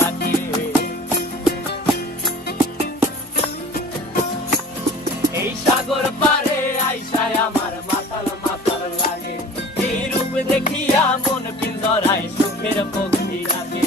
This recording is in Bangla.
ডাকে। এই সাগর পারে আইসায় আমার মাতাল মাতাল লাগে, এই রূপ দেখিয়া মন পিঞ্জরায় সুখের পক্ষী ডাকে।